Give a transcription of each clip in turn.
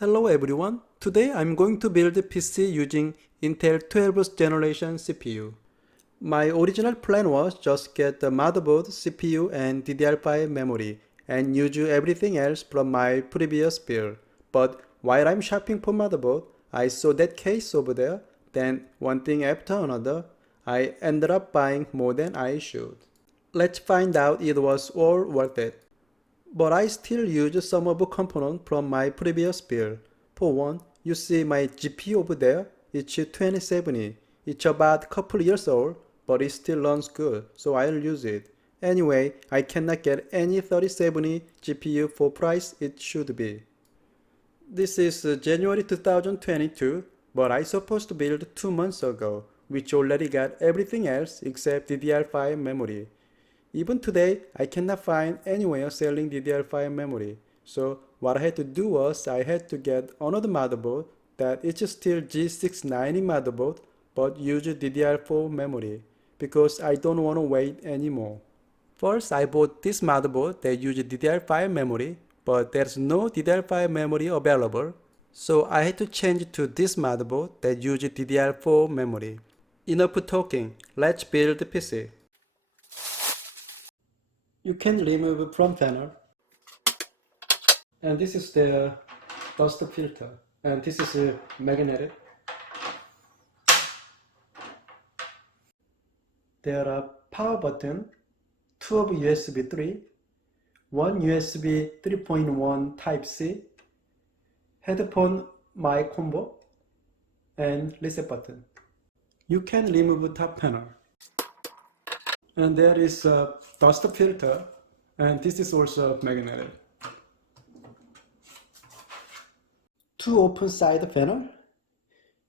Hello everyone. Today I'm going to build a PC using Intel 12th generation CPU. My original plan was just get the motherboard, CPU and DDR5 memory and use everything else from my previous build. But while I'm shopping for motherboard, I saw that case over there, then one thing after another, I ended up buying more than I should. Let's find out it was all worth it. But I still use some of the components from my previous build. For one, you see my GPU over there, it's 2070. It's about a couple years old, but it still runs good, so I'll use it. Anyway, I cannot get any 3070 GPU for price it should be. This is January 2022, but I supposed to build 2 months ago, which already got everything else except DDR5 memory. Even today, I cannot find anywhere selling DDR5 memory. So what I had to do was I had to get another motherboard that is still G690 motherboard but use DDR4 memory because I don't want to wait anymore. First, I bought this motherboard that uses DDR5 memory, but there's no DDR5 memory available. So I had to change to this motherboard that uses DDR4 memory. Enough talking, let's build the PC. You can remove front panel, and this is the dust filter, and this is magnetic. There are power button, 2 of USB 3, 1 USB 3.1 Type-C, headphone mic combo, and reset button. You can remove top panel. And there is a dust filter, and this is also magnetic. 2 open side panel.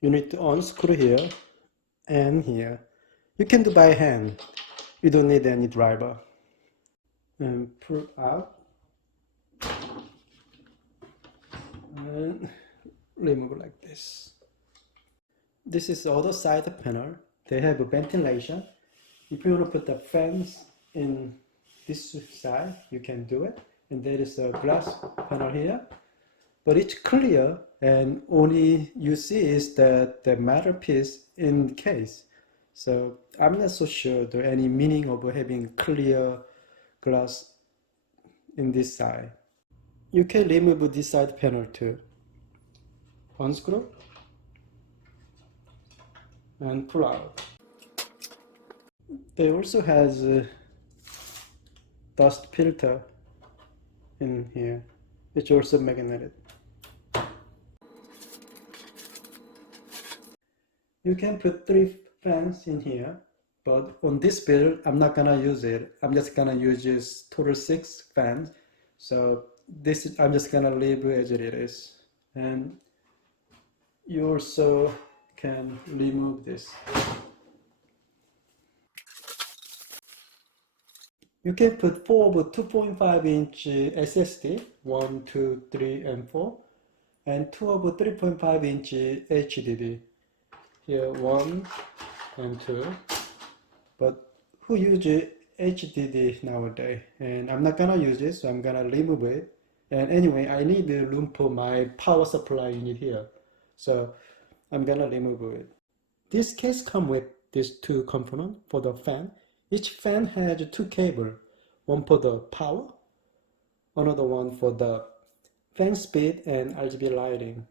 You need to unscrew here and here. You can do by hand. You don't need any driver. And pull out. And remove like this. This is the other side panel. They have a ventilation. If you want to put the fans in this side, you can do it. And there is a glass panel here. But it's clear, and only you see is the metal piece in the case. So I'm not so sure there any meaning of having clear glass in this side. You can remove this side panel too. Unscrew and pull out. They also has a dust filter in here. It's also magnetic. You can put 3 fans in here, but on this build, I'm not gonna use it. I'm just gonna use this total 6 fans. So this I'm just gonna leave as it is. And you also can remove this. You can put 4 of 2.5-inch SSD, 1, 2, 3, and 4, and 2 of 3.5-inch HDD. Here 1 and 2, but who uses HDD nowadays? And I'm not gonna use it, so I'm gonna remove it. And anyway, I need room for my power supply unit here, so I'm gonna remove it. This case comes with these 2 components for the fan. Each fan has 2 cables, one for the power, another one for the fan speed and RGB lighting.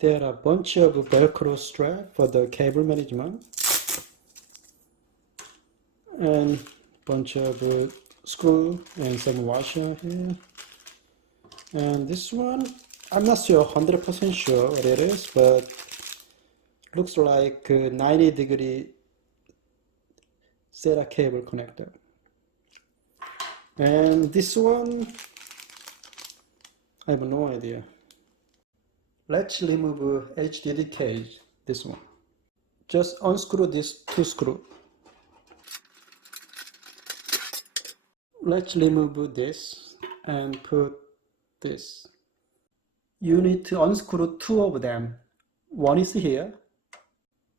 There are a bunch of Velcro straps for the cable management, and a bunch of screws and some washer here. And this one, I'm not sure, 100% sure what it is, but looks like a 90-degree SATA cable connector. And this one, I have no idea. Let's remove HDD cage, this one. Just unscrew these 2 screws. Let's remove this and put this. You need to unscrew 2 of them. One is here,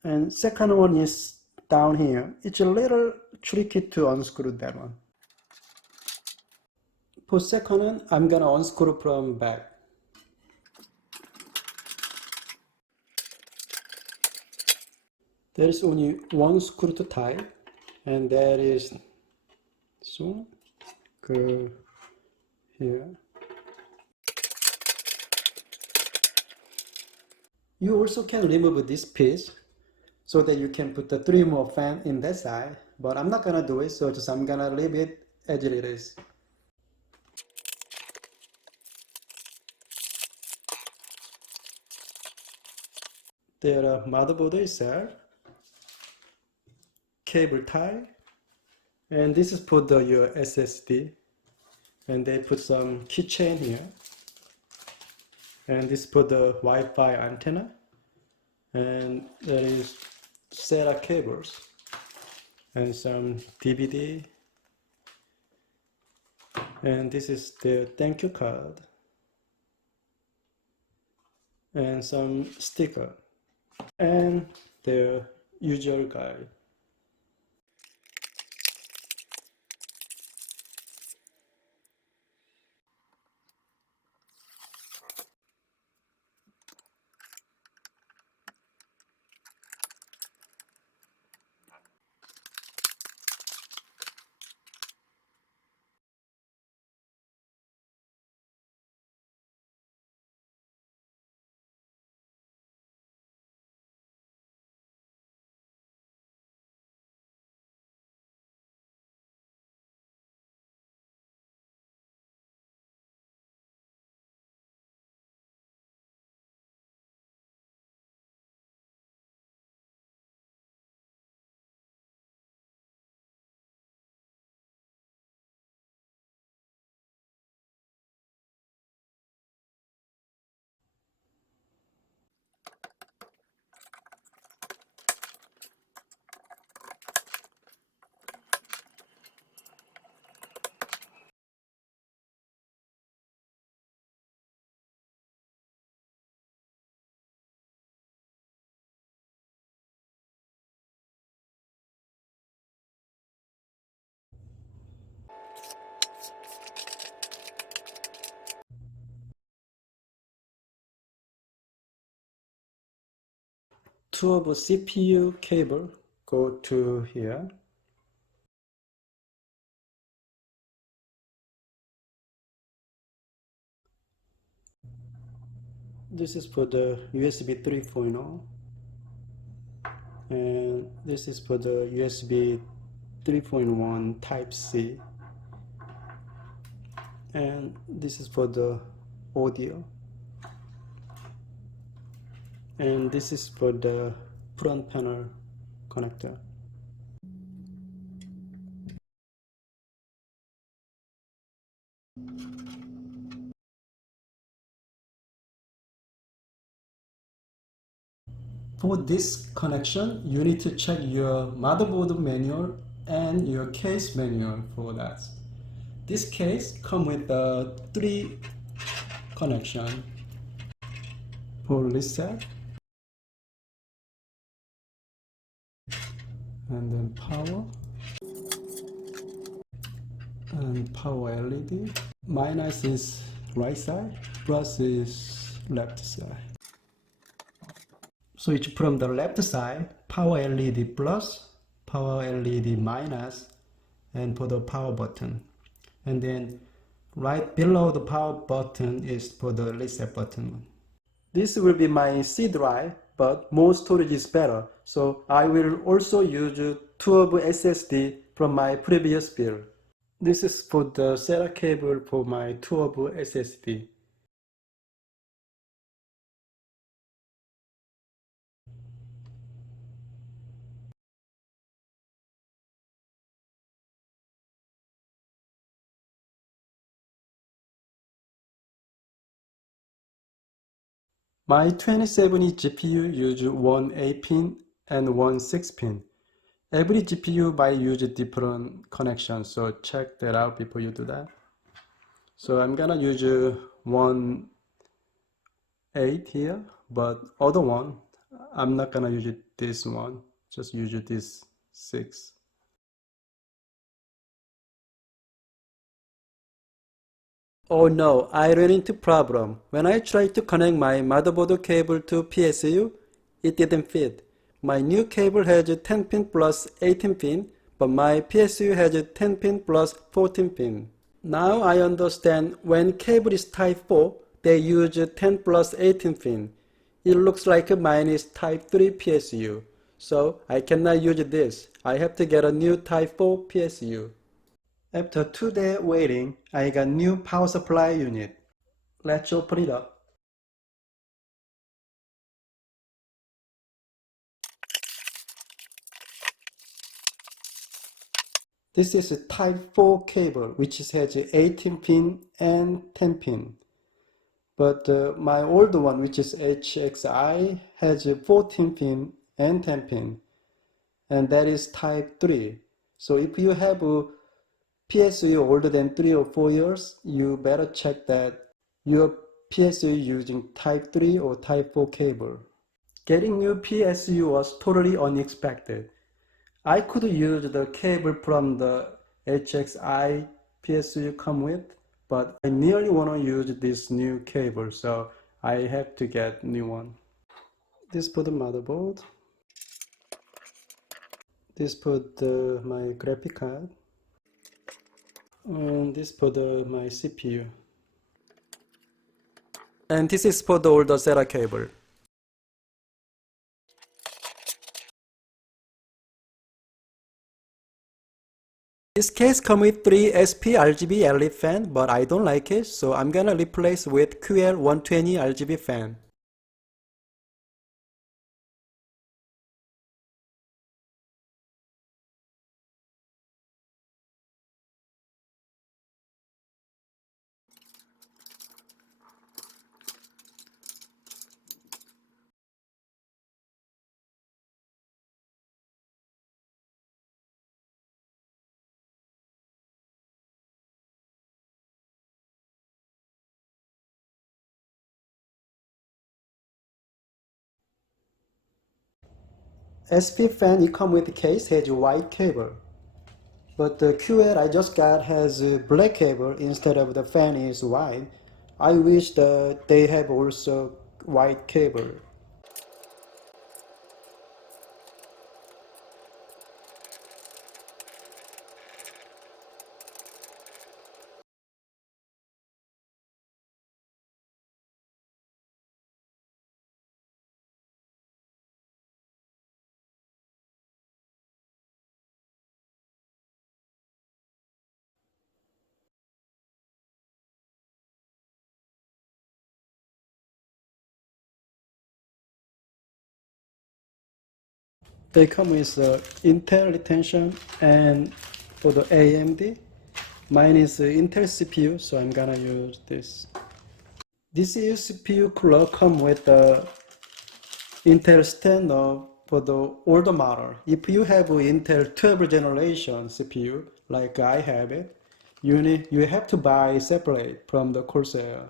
and second one is down here. It's a little tricky to unscrew that one. For second one, I'm gonna unscrew from back. There is only one screw to tie, and that is so go here. You also can remove this piece so that you can put the 3 more fan in that side, but I'm not gonna do it, so just I'm gonna leave it as it is. There are motherboard itself, cable tie, and this is for your SSD, and they put some keychain here, and this is for the Wi-Fi antenna, and there is SATA cables, and some DVD, and this is the thank you card, and some sticker, and the usual guide. Two of CPU cable go to here. This is for the USB 3.0, and this is for the USB 3.1 Type C, and this is for the audio, and this is for the front panel connector. For this connection, you need to check your motherboard manual and your case manual for that. This case comes with 3 connection for reset, and then power, and power LED. Minus is right side, plus is left side. So it's from the left side, power LED plus, power LED minus, and for the power button. And then right below the power button is for the reset button. This will be my C drive, but more storage is better. So I will also use 2 of SSD from my previous build. This is for the SATA cable for my 2 of SSD. My 27-inch GPU use one 8-pin and one 6-pin. Every GPU might use a different connection, so check that out before you do that. So I'm gonna use one 8 here, but other one, I'm not gonna use this one, just use this 6. Oh no, I ran into problem. When I tried to connect my motherboard cable to PSU, it didn't fit. My new cable has 10 pin plus 18 pin, but my PSU has 10 pin plus 14 pin. Now I understand when cable is type 4, they use 10 plus 18 pin. It looks like mine is type 3 PSU. So I cannot use this. I have to get a new type 4 PSU. After 2 days waiting, I got new power supply unit. Let's open it up. This is a type 4 cable which has 18 pin and 10 pin. But my old one, which is HXI, has 14 pin and 10 pin, and that is type 3. So if you have a PSU older than 3 or 4 years, you better check that your PSU using type 3 or type 4 cable. Getting new PSU was totally unexpected. I could use the cable from the HXI PSU come with, but I nearly want to use this new cable, so I have to get new one. This for the motherboard. This for my graphic card. And this for my CPU. And this is for the older SATA cable. This case comes with 3 SP RGB LED fan, but I don't like it, so I'm gonna replace with QL120 RGB fan. SP fan it comes with the case has a white cable, but the QL I just got has a black cable instead of the fan is white. I wish that they have also white cable. They come with Intel retention and for the AMD. Mine is Intel CPU, so I'm gonna use this. This is CPU cooler come with the Intel standard for the older model. If you have Intel 12th generation CPU, like I have it, you have to buy separate from the Corsair.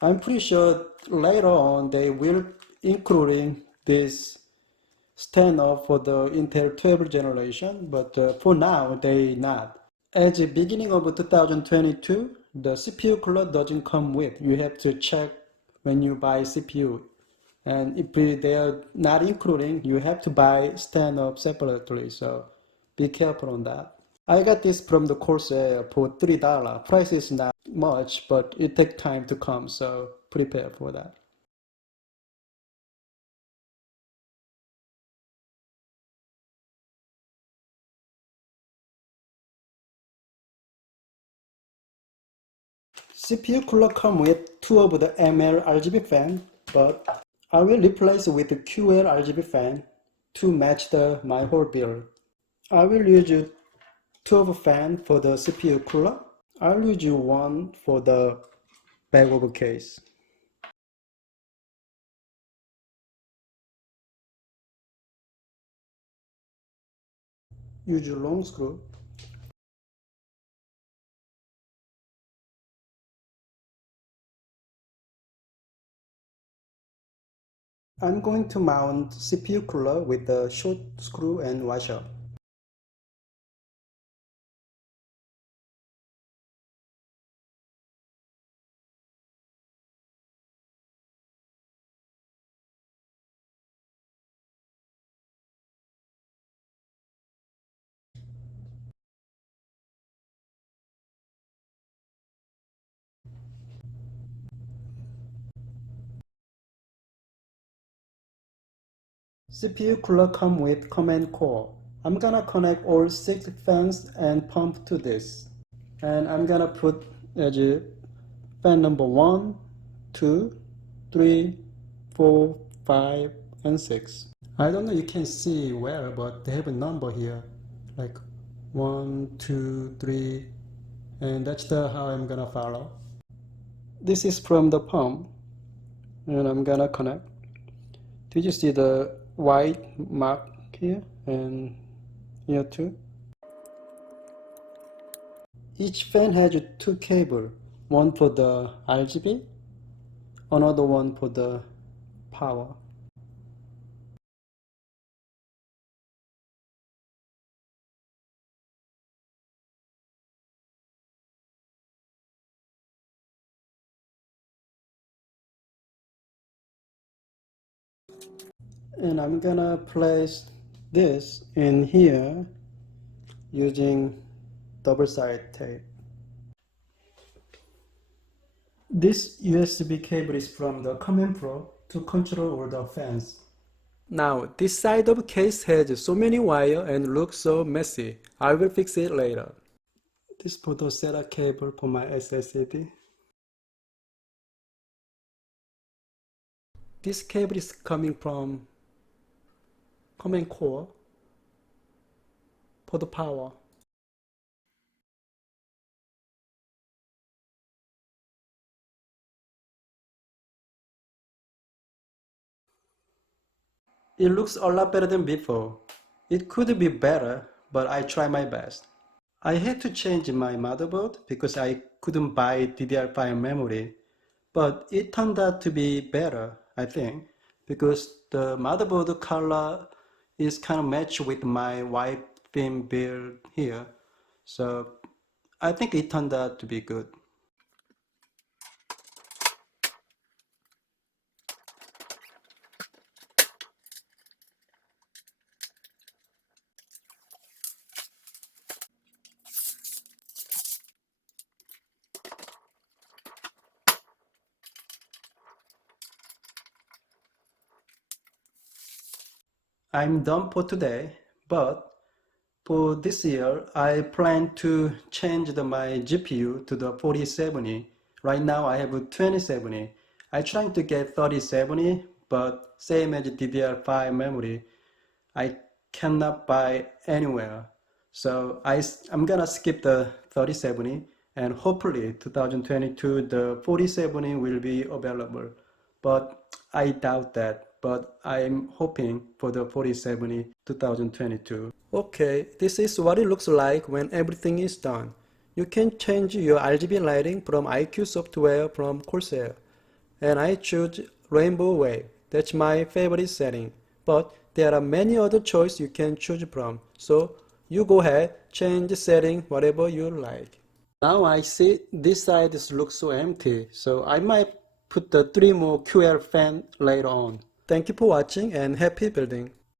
I'm pretty sure later on they will including this standard for the Intel 12th generation, but for now they not. At the beginning of 2022, the CPU cooler doesn't come with. You have to check when you buy CPU. And if they are not including, you have to buy stand-up separately. So be careful on that. I got this from the Corsair for $3. Price is not much, but it takes time to come. So prepare for that. CPU cooler come with two of the ML RGB fan, but I will replace with the QL RGB fan to match my whole build. I will use 12 fan for the CPU cooler. I'll use one for the back of the case. Use a long screw. I'm going to mount CPU cooler with the short screw and washer. CPU cooler come with command core. I'm gonna connect all 6 fans and pump to this. And I'm gonna put as fan number 1, 2, 3, 4, 5, and 6. I don't know you can see where, but they have a number here. Like 1, 2, 3, and that's how I'm gonna follow. This is from the pump, and I'm gonna connect. Did you see the white mark here and here too? Each fan has 2 cables, one for the RGB, another one for the power. And I'm gonna place this in here using double-sided tape. This USB cable is from the command pro to control all the fans. Now, this side of case has so many wires and looks so messy. I will fix it later. This for the SATA cable for my SSD. This cable is coming from command core for the power. It looks a lot better than before. It could be better, but I try my best. I had to change my motherboard because I couldn't buy DDR5 memory, but it turned out to be better, I think, because the motherboard color is kind of matched with my white theme build here. So I think it turned out to be good. I'm done for today, but for this year, I plan to change my GPU to the 4070. Right now I have a 2070. I'm trying to get 3070, but same as DDR5 memory, I cannot buy anywhere. So I'm gonna skip the 3070 and hopefully 2022 the 4070 will be available. But I doubt that. But I'm hoping for the 4070 2022. Okay, this is what it looks like when everything is done. You can change your RGB lighting from IQ software from Corsair. And I choose Rainbow Wave. That's my favorite setting. But there are many other choices you can choose from. So you go ahead, change the setting whatever you like. Now I see this side looks so empty. So I might put the 3 more QL fan later on. Thank you for watching and happy building.